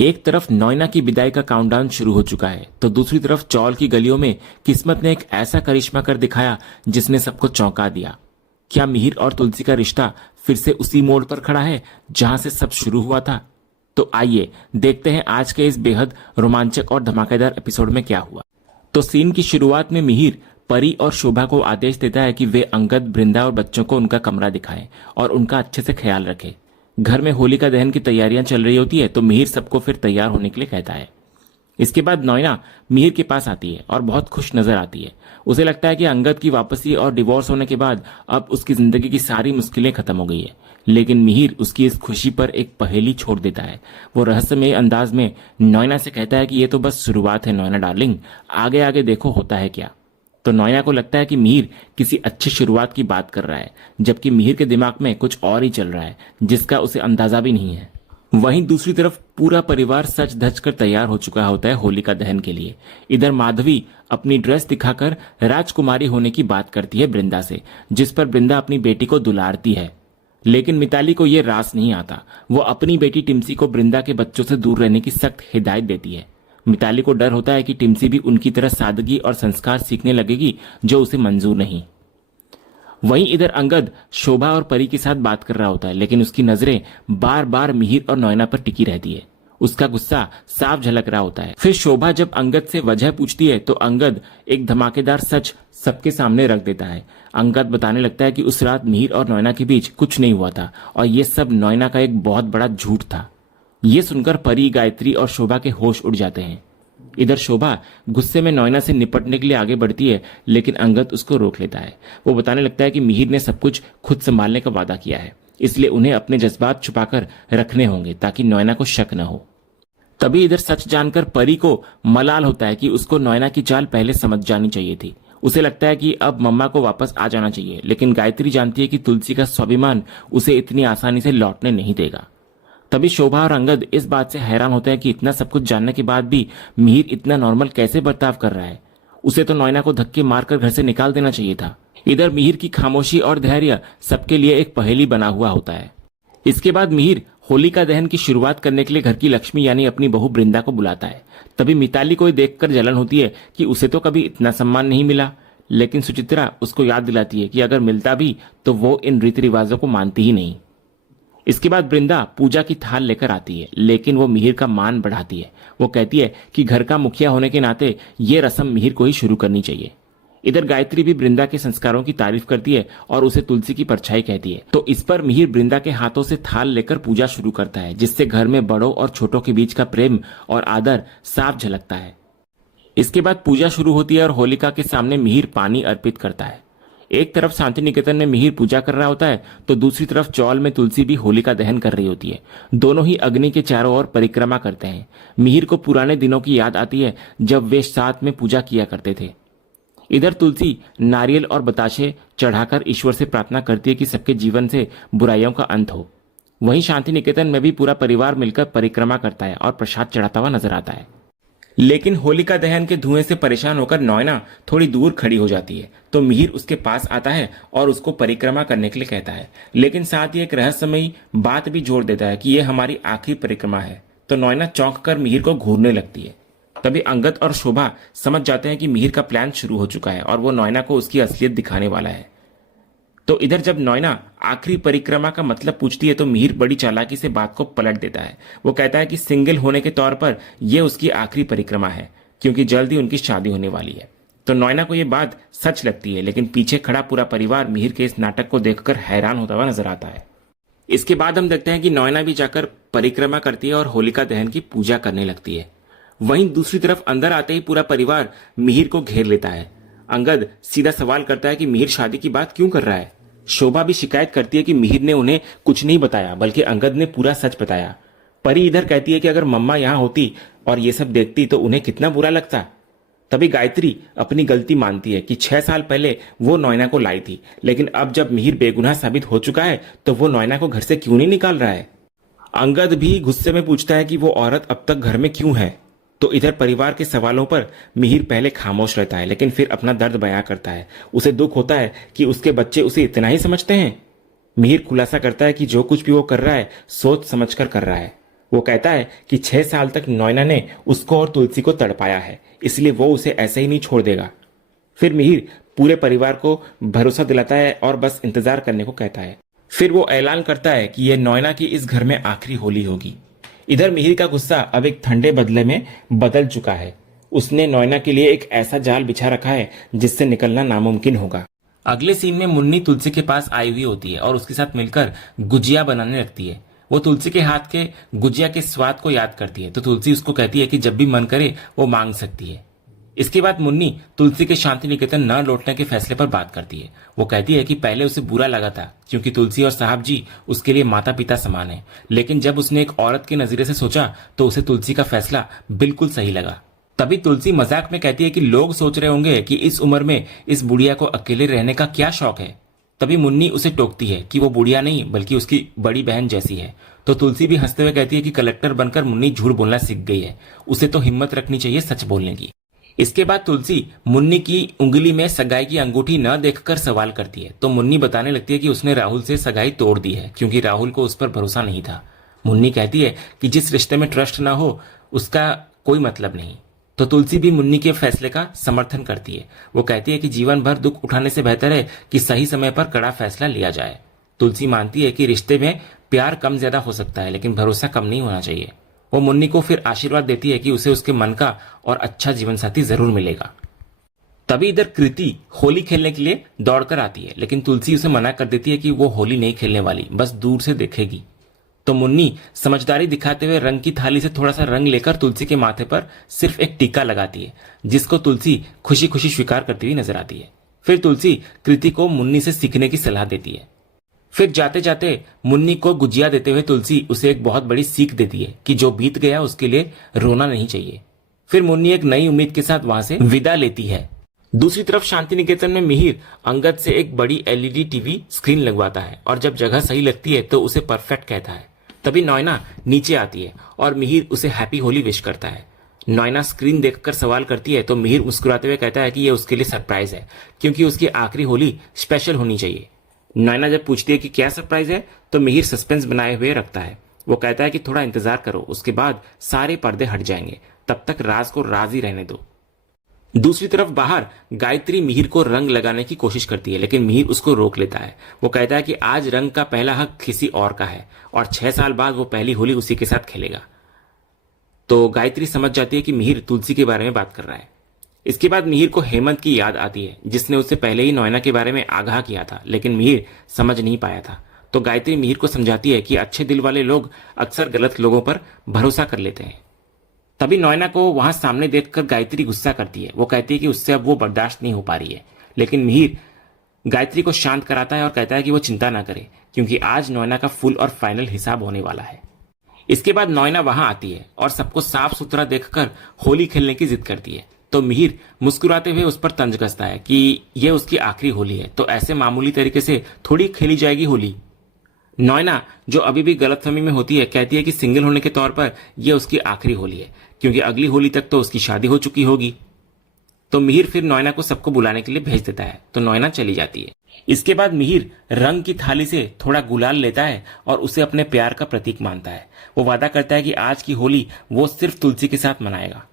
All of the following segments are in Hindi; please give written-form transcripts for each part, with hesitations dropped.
एक तरफ नोएना की विदाई का काउंटडाउन शुरू हो चुका है तो दूसरी तरफ चौल की गलियों में किस्मत ने एक ऐसा करिश्मा कर दिखाया जिसने सबको चौंका दिया। क्या मिहिर और तुलसी का रिश्ता फिर से उसी मोड़ पर खड़ा है जहां से सब शुरू हुआ था? तो आइए देखते हैं आज के इस बेहद रोमांचक और धमाकेदार एपिसोड में क्या हुआ। तो सीन की शुरुआत में मिहिर परी और शोभा को आदेश देता है कि वे अंगद, बृंदा और बच्चों को उनका कमरा दिखाएं और उनका अच्छे से ख्याल रखें। घर में होलिका दहन की तैयारियां चल रही होती है तो मिहिर सबको फिर तैयार होने के लिए कहता है। इसके बाद नोएना मिहिर के पास आती है और बहुत खुश नजर आती है। उसे लगता है कि अंगद की वापसी और डिवोर्स होने के बाद अब उसकी जिंदगी की सारी मुश्किलें खत्म हो गई है। लेकिन मिहिर उसकी इस खुशी पर एक पहेली छोड़ देता है। वो रहस्यमय अंदाज में नोएना से कहता है कि ये तो बस शुरुआत है नोएना डार्लिंग, आगे आगे देखो होता है क्या। तो नोएना को लगता है कि मिहिर किसी अच्छी शुरुआत की बात कर रहा है, जबकि मिहिर के दिमाग में कुछ और ही चल रहा है जिसका उसे अंदाजा भी नहीं है। वहीं दूसरी तरफ पूरा परिवार सज धज कर तैयार हो चुका होता है होलिका दहन के लिए। इधर माधवी अपनी ड्रेस दिखाकर राजकुमारी होने की बात करती है बृंदा से, जिस पर बृंदा अपनी बेटी को दुलारती है। लेकिन मिताली को यह रास नहीं आता। वो अपनी बेटी टिम्सी को बृंदा के बच्चों से दूर रहने की सख्त हिदायत देती है। मिताली को डर होता है कि टिम्सी भी उनकी तरह सादगी और संस्कार सीखने लगेगी जो उसे मंजूर नहीं। वहीं इधर अंगद शोभा और परी के साथ बात कर रहा होता है, लेकिन उसकी नजरें बार बार मिहिर और नोएना पर टिकी रहती है। उसका गुस्सा साफ झलक रहा होता है। फिर शोभा जब अंगद से वजह पूछती है तो अंगद एक धमाकेदार सच सबके सामने रख देता है। अंगद बताने लगता है कि उस रात मिहिर और नोएना के बीच कुछ नहीं हुआ था और ये सब नोएना का एक बहुत बड़ा झूठ था। ये सुनकर परी, गायत्री और शोभा के होश उड़ जाते हैं। इधर शोभा गुस्से में नोएना से निपटने के लिए आगे बढ़ती है, लेकिन अंगद उसको रोक लेता है। वो बताने लगता है कि मिहिर ने सब कुछ खुद संभालने का वादा किया है, इसलिए उन्हें अपने जज्बात छुपाकर रखने होंगे ताकि नोएना को शक न हो। तभी इधर सच जानकर परी को मलाल होता है कि उसको नोएना की चाल पहले समझ जानी चाहिए थी। उसे लगता है कि अब मम्मा को वापस आ जाना चाहिए, लेकिन गायत्री जानती है कि तुलसी का स्वाभिमान उसे इतनी आसानी से लौटने नहीं देगा। तभी शोभा और अंगद इस बात से हैरान होते हैं कि इतना सब कुछ जानने के बाद भी मिहिर इतना नॉर्मल कैसे बर्ताव कर रहा है। उसे तो नोएना को धक्के मारकर घर से निकाल देना चाहिए था। इधर मिहिर की खामोशी और धैर्य सबके लिए एक पहेली बना हुआ होता है। इसके बाद मिहिर होलिका दहन की शुरुआत करने के लिए घर की लक्ष्मी यानी अपनी बहू बृंदा को बुलाता है। तभी मिताली को देखकर जलन होती है कि उसे तो कभी इतना सम्मान नहीं मिला, लेकिन सुचित्रा उसको याद दिलाती है कि अगर मिलता भी तो वो इन रीति रिवाजों को मानती ही नहीं। इसके बाद बृंदा पूजा की थाल लेकर आती है, लेकिन वो मिहिर का मान बढ़ाती है। वो कहती है कि घर का मुखिया होने के नाते ये रस्म मिहिर को ही शुरू करनी चाहिए। इधर गायत्री भी बृंदा के संस्कारों की तारीफ करती है और उसे तुलसी की परछाई कहती है। तो इस पर मिहिर बृंदा के हाथों से थाल लेकर पूजा शुरू करता है, जिससे घर में बड़ों और छोटों के बीच का प्रेम और आदर साफ झलकता है। इसके बाद पूजा शुरू होती है और होलिका के सामने मिहिर पानी अर्पित करता है। एक तरफ शांति निकेतन में मिहिर पूजा कर रहा होता है तो दूसरी तरफ चौल में तुलसी भी होलिका दहन कर रही होती है। दोनों ही अग्नि के चारों ओर परिक्रमा करते हैं। मिहिर को पुराने दिनों की याद आती है जब वे साथ में पूजा किया करते थे। इधर तुलसी नारियल और बताशे चढ़ाकर ईश्वर से प्रार्थना करती है कि सबके जीवन से बुराइयों का अंत हो। वहीं शांति निकेतन में भी पूरा परिवार मिलकर परिक्रमा करता है और प्रसाद चढ़ाता हुआ नजर आता है। लेकिन होलिका दहन के धुएं से परेशान होकर नोएना थोड़ी दूर खड़ी हो जाती है तो मिहिर उसके पास आता है और उसको परिक्रमा करने के लिए कहता है, लेकिन साथ ही एक रहस्यमयी बात भी जोड़ देता है कि यह हमारी आखिरी परिक्रमा है। तो नोएना चौंक कर मिहिर को घूरने लगती है। तभी अंगद और शोभा समझ जाते हैं कि मिहिर का प्लान शुरू हो चुका है और वो नोएना को उसकी असलियत दिखाने वाला है। तो इधर जब नोएना आखिरी परिक्रमा का मतलब पूछती है तो मिहिर बड़ी चालाकी से बात को पलट देता है। वो कहता है कि सिंगल होने के तौर पर यह उसकी आखिरी परिक्रमा है, क्योंकि जल्द ही उनकी शादी होने वाली है। तो नोएना को यह बात सच लगती है, लेकिन पीछे खड़ा पूरा परिवार मिहिर के इस नाटक को देखकर हैरान होता हुआ नजर आता है। इसके बाद हम देखते हैं कि नोएना भी जाकर परिक्रमा करती है और होलिका दहन की पूजा करने लगती है। वहीं दूसरी तरफ अंदर आते ही पूरा परिवार मिहिर को घेर लेता है। अंगद सीधा सवाल करता है कि मिहिर शादी की बात क्यों कर रहा है। शोभा भी शिकायत करती है कि मिहिर ने उन्हें कुछ नहीं बताया, बल्कि अंगद ने पूरा सच बताया। परी इधर कहती है कि अगर मम्मा यहां होती और ये सब देखती तो उन्हें कितना बुरा लगता। तभी गायत्री अपनी गलती मानती है कि 6 साल पहले वो नोएना को लाई थी, लेकिन अब जब मिहिर बेगुनाह साबित हो चुका है तो वो नोएना को घर से क्यों नहीं निकाल रहा है। अंगद भी गुस्से में पूछता है कि वो औरत अब तक घर में क्यों है। तो इधर परिवार के सवालों पर मिहिर पहले खामोश रहता है, लेकिन फिर अपना दर्द बयां करता है। उसे दुख होता है कि उसके बच्चे उसे इतना ही समझते हैं। मिहिर खुलासा करता है कि जो कुछ भी वो कर रहा है सोच समझकर कर रहा है। वो कहता है कि 6 साल तक नॉयना ने उसको और तुलसी को तड़पाया है, इसलिए वो उसे ऐसे ही नहीं छोड़ देगा। फिर मिहिर पूरे परिवार को भरोसा दिलाता है और बस इंतजार करने को कहता है। फिर वो ऐलान करता है कि यह नॉयना की इस घर में आखिरी होली होगी। इधर मिहिर का गुस्सा अब एक ठंडे बदले में बदल चुका है। उसने नॉयना के लिए एक ऐसा जाल बिछा रखा है जिससे निकलना नामुमकिन होगा। अगले सीन में मुन्नी तुलसी के पास आई हुई होती है और उसके साथ मिलकर गुजिया बनाने लगती है। वो तुलसी के हाथ के गुजिया के स्वाद को याद करती है, तो तुलसी उसको कहती है कि जब भी मन करे वो मांग सकती है। इसके बाद मुन्नी तुलसी के शांति निकेतन न लौटने के फैसले पर बात करती है। वो कहती है कि पहले उसे बुरा लगा था क्योंकि तुलसी और साहब जी उसके लिए माता पिता समान है, लेकिन जब उसने एक औरत के नजरिए से सोचा तो उसे तुलसी का फैसला बिल्कुल सही लगा। तभी तुलसी मजाक में कहती है कि लोग सोच रहे होंगे कि इस उम्र में इस बुढ़िया को अकेले रहने का क्या शौक है। तभी मुन्नी उसे टोकती है कि वो बुढ़िया नहीं बल्कि उसकी बड़ी बहन जैसी है। तो तुलसी भी हंसते हुए कहती है कि कलेक्टर बनकर मुन्नी झूठ बोलना सीख गई है, उसे तो हिम्मत रखनी चाहिए सच बोलने की। इसके बाद तुलसी मुन्नी की उंगली में सगाई की अंगूठी न देखकर सवाल करती है, तो मुन्नी बताने लगती है कि उसने राहुल से सगाई तोड़ दी है क्योंकि राहुल को उस पर भरोसा नहीं था। मुन्नी कहती है कि जिस रिश्ते में ट्रस्ट ना हो उसका कोई मतलब नहीं। तो तुलसी भी मुन्नी के फैसले का समर्थन करती है। वो कहती है कि जीवन भर दुख उठाने से बेहतर है कि सही समय पर कड़ा फैसला लिया जाए। तुलसी मानती है कि रिश्ते में प्यार कम ज्यादा हो सकता है लेकिन भरोसा कम नहीं होना चाहिए। वो मुन्नी को फिर आशीर्वाद देती है कि उसे उसके मन का और अच्छा जीवन साथी जरूर मिलेगा। तभी इधर कृति होली खेलने के लिए दौड़कर आती है, लेकिन तुलसी उसे मना कर देती है कि वो होली नहीं खेलने वाली, बस दूर से देखेगी। तो मुन्नी समझदारी दिखाते हुए रंग की थाली से थोड़ा सा रंग लेकर तुलसी के माथे पर सिर्फ एक टीका लगाती है, जिसको तुलसी खुशी खुशी स्वीकार करती हुई नजर आती है। फिर तुलसी कृति को मुन्नी से सीखने की सलाह देती है। फिर जाते जाते मुन्नी को गुजिया देते हुए तुलसी उसे एक बहुत बड़ी सीख देती है कि जो बीत गया उसके लिए रोना नहीं चाहिए। फिर मुन्नी एक नई उम्मीद के साथ वहां से विदा लेती है। दूसरी तरफ शांति निकेतन में मिहिर अंगद से एक बड़ी एलईडी टीवी स्क्रीन लगवाता है और जब जगह सही लगती है तो उसे परफेक्ट कहता है। तभी नॉयना नीचे आती है और मिहिर उसे हैप्पी होली विश करता है। नॉयना स्क्रीन देखकर सवाल करती है तो मिहिर मुस्कुराते हुए कहता है कि यह उसके लिए सरप्राइज है क्योंकि उसकी आखिरी होली स्पेशल होनी चाहिए। नॉयना जब पूछती है कि क्या सरप्राइज है तो मिहिर सस्पेंस बनाए हुए रखता है। वो कहता है कि थोड़ा इंतजार करो, उसके बाद सारे पर्दे हट जाएंगे, तब तक राज को राज ही रहने दो। दूसरी तरफ बाहर गायत्री मिहिर को रंग लगाने की कोशिश करती है, लेकिन मिहिर उसको रोक लेता है। वो कहता है कि आज रंग का पहला हक किसी और का है और 6 साल बाद वो पहली होली उसी के साथ खेलेगा। तो गायत्री समझ जाती है कि मिहिर तुलसी के बारे में बात कर रहा है। इसके बाद मिहिर को हेमंत की याद आती है, जिसने उसे पहले ही नॉयना के बारे में आगाह किया था, लेकिन मिहिर समझ नहीं पाया था। तो गायत्री मिहिर को समझाती है कि अच्छे दिल वाले लोग अक्सर गलत लोगों पर भरोसा कर लेते हैं। तभी नॉयना को वहां सामने देखकर गायत्री गुस्सा करती है। वो कहती है कि उससे अब वो बर्दाश्त नहीं हो पा रही है, लेकिन मिहिर गायत्री को शांत कराता है और कहता है कि वो चिंता ना करे क्योंकि आज नॉयना का फुल और फाइनल हिसाब होने वाला है। इसके बाद नॉयना वहां आती है और सबको साफ सुथरा देखकर होली खेलने की जिद करती है। तो मिहिर मुस्कुराते हुए उस पर तंज कसता है कि यह उसकी आखिरी होली है, तो ऐसे मामूली तरीके से थोड़ी खेली जाएगी होली। नॉयना जो अभी भी गलतफहमी में होती है कहती है कि सिंगल होने के तौर पर यह उसकी आखिरी होली है क्योंकि अगली होली तक तो उसकी शादी हो चुकी होगी। तो मिहिर फिर नॉयना को सबको बुलाने के लिए भेज देता है, तो नॉयना चली जाती है। इसके बाद मिहिर रंग की थाली से थोड़ा गुलाल लेता है और उसे अपने प्यार का प्रतीक मानता है। वो वादा करता है कि आज की होली वो सिर्फ तुलसी के साथ मनाएगा।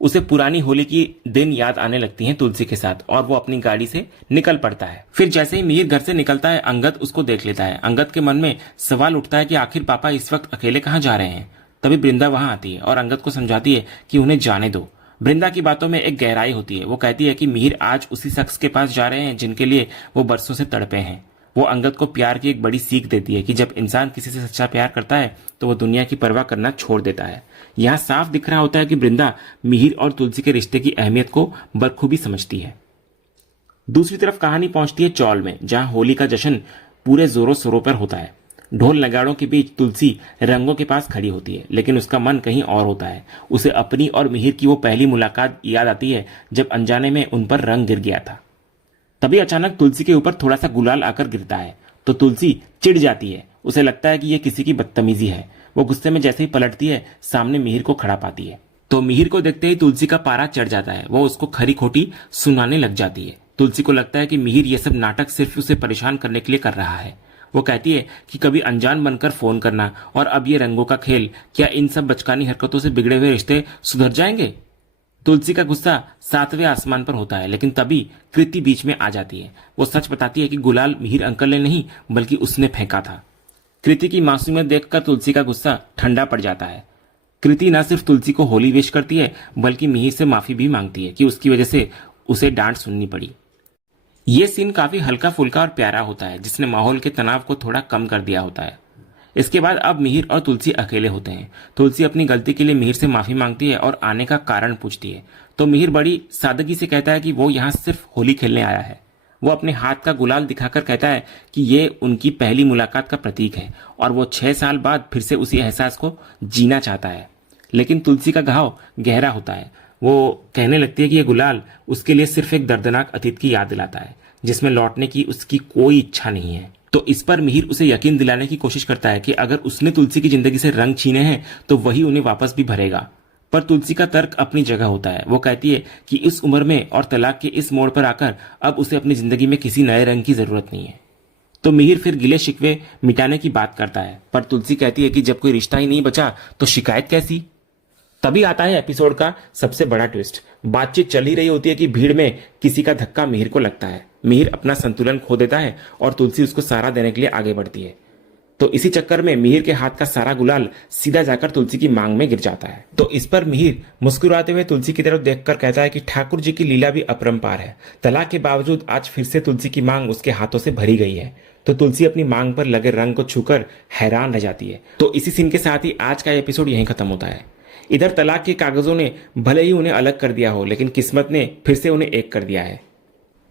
उसे पुरानी होली की दिन याद आने लगती हैं तुलसी के साथ और वो अपनी गाड़ी से निकल पड़ता है। फिर जैसे ही मिहिर घर से निकलता है अंगद उसको देख लेता है। अंगद के मन में सवाल उठता है कि आखिर पापा इस वक्त अकेले कहाँ जा रहे हैं। तभी वृंदा वहां आती है और अंगद को समझाती है कि उन्हें जाने दो। वृंदा की बातों में एक गहराई होती है। वो कहती है कि मिहिर आज उसी शख्स के पास जा रहे हैं जिनके लिए वो बरसों से तड़पे हैं। वो अंगद को प्यार की एक बड़ी सीख देती है कि जब इंसान किसी से सच्चा प्यार करता है तो वो दुनिया की परवाह करना छोड़ देता है। यहाँ साफ दिख रहा होता है कि वृंदा मिहिर और तुलसी के रिश्ते की अहमियत को बखूबी समझती है। दूसरी तरफ कहानी पहुंचती है चौल में, जहां होली का जश्न पूरे जोरों शोरों पर होता है। ढोल नगाड़ों के बीच तुलसी रंगों के पास खड़ी होती है, लेकिन उसका मन कहीं और होता है। उसे अपनी और मिहिर की वो पहली मुलाकात याद आती है जब अनजाने में उन पर रंग गिर गया था। तभी अचानक तुलसी के ऊपर थोड़ा सा गुलाल आकर गिरता है तो तुलसी चिढ़ जाती है। उसे लगता है कि यह किसी की बदतमीजी है। वो गुस्से में जैसे ही पलटती है सामने मिहिर को खड़ा पाती है। तो मिहिर को देखते ही तुलसी का पारा चढ़ जाता है। वो उसको खरी खोटी सुनाने लग जाती है। तुलसी को लगता है कि मिहिर ये सब नाटक सिर्फ उसे परेशान करने के लिए कर रहा है। वो कहती है कि कभी अनजान बनकर फोन करना और अब ये रंगों का खेल, क्या इन सब बचकानी हरकतों से बिगड़े हुए रिश्ते सुधर जाएंगे? तुलसी का गुस्सा 7वें आसमान पर होता है, लेकिन तभी कृति बीच में आ जाती है। वो सच बताती है कि गुलाल मिहिर अंकल ने नहीं बल्कि उसने फेंका था। कृति की मासूमियत देखकर तुलसी का गुस्सा ठंडा पड़ जाता है। कृति न सिर्फ तुलसी को होली विश करती है बल्कि मिहिर से माफी भी मांगती है कि उसकी वजह से उसे डांट सुननी पड़ी। ये सीन काफी हल्का फुल्का और प्यारा होता है, जिसने माहौल के तनाव को थोड़ा कम कर दिया होता है। इसके बाद अब मिहिर और तुलसी अकेले होते हैं। तुलसी अपनी गलती के लिए मिहिर से माफी मांगती है और आने का कारण पूछती है, तो मिहिर बड़ी सादगी से कहता है कि वो यहाँ सिर्फ होली खेलने आया है। वो अपने हाथ का गुलाल दिखाकर कहता है कि ये उनकी पहली मुलाकात का प्रतीक है और वो 6 साल बाद फिर से उसी एहसास को जीना चाहता है। लेकिन तुलसी का घाव गहरा होता है। वो कहने लगती है कि यह गुलाल उसके लिए सिर्फ एक दर्दनाक अतीत की याद दिलाता है, जिसमें लौटने की उसकी कोई इच्छा नहीं है। तो इस पर मिहिर उसे यकीन दिलाने की कोशिश करता है कि अगर उसने तुलसी की जिंदगी से रंग छीने हैं तो वही उन्हें वापस भी भरेगा। पर तुलसी का तर्क अपनी जगह होता है। वो कहती है कि इस उम्र में और तलाक के इस मोड़ पर आकर अब उसे अपनी जिंदगी में किसी नए रंग की जरूरत नहीं है। तो मिहिर फिर गिले शिकवे मिटाने की बात करता है, पर तुलसी कहती है कि जब कोई रिश्ता ही नहीं बचा तो शिकायत कैसी। तभी आता है एपिसोड का सबसे बड़ा ट्विस्ट। बातचीत चल ही रही होती है कि भीड़ में किसी का धक्का मिहिर को लगता है। मिहिर अपना संतुलन खो देता है और तुलसी उसको सहारा देने के लिए आगे बढ़ती है। तो इसी चक्कर में मिहिर के हाथ का सारा गुलाल सीधा जाकर तुलसी की मांग में गिर जाता है। तो इस पर मिहिर मुस्कुराते हुए तुलसी की तरफ देखकर कहता है कि ठाकुर जी की लीला भी अपरंपार है। तलाक के बावजूद आज फिर से तुलसी की मांग उसके हाथों से भरी गई है। तो तुलसी अपनी मांग पर लगे रंग को छूकर हैरान रह जाती है। तो इसी सीन के साथ ही आज का एपिसोड यहीं खत्म होता है। इधर तलाक के कागजों ने भले ही उन्हें अलग कर दिया हो, लेकिन किस्मत ने फिर से उन्हें एक कर दिया है।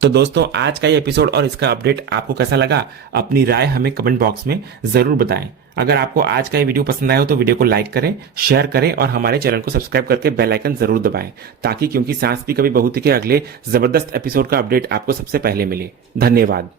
तो दोस्तों, आज का ये एपिसोड और इसका अपडेट आपको कैसा लगा, अपनी राय हमें कमेंट बॉक्स में जरूर बताएं। अगर आपको आज का ये वीडियो पसंद आया हो तो वीडियो को लाइक करें, शेयर करें और हमारे चैनल को सब्सक्राइब करके बेल आइकन जरूर दबाएं, ताकि क्योंकि सांस भी कभी बहू थी के अगले जबरदस्त एपिसोड का अपडेट आपको सबसे पहले मिले। धन्यवाद।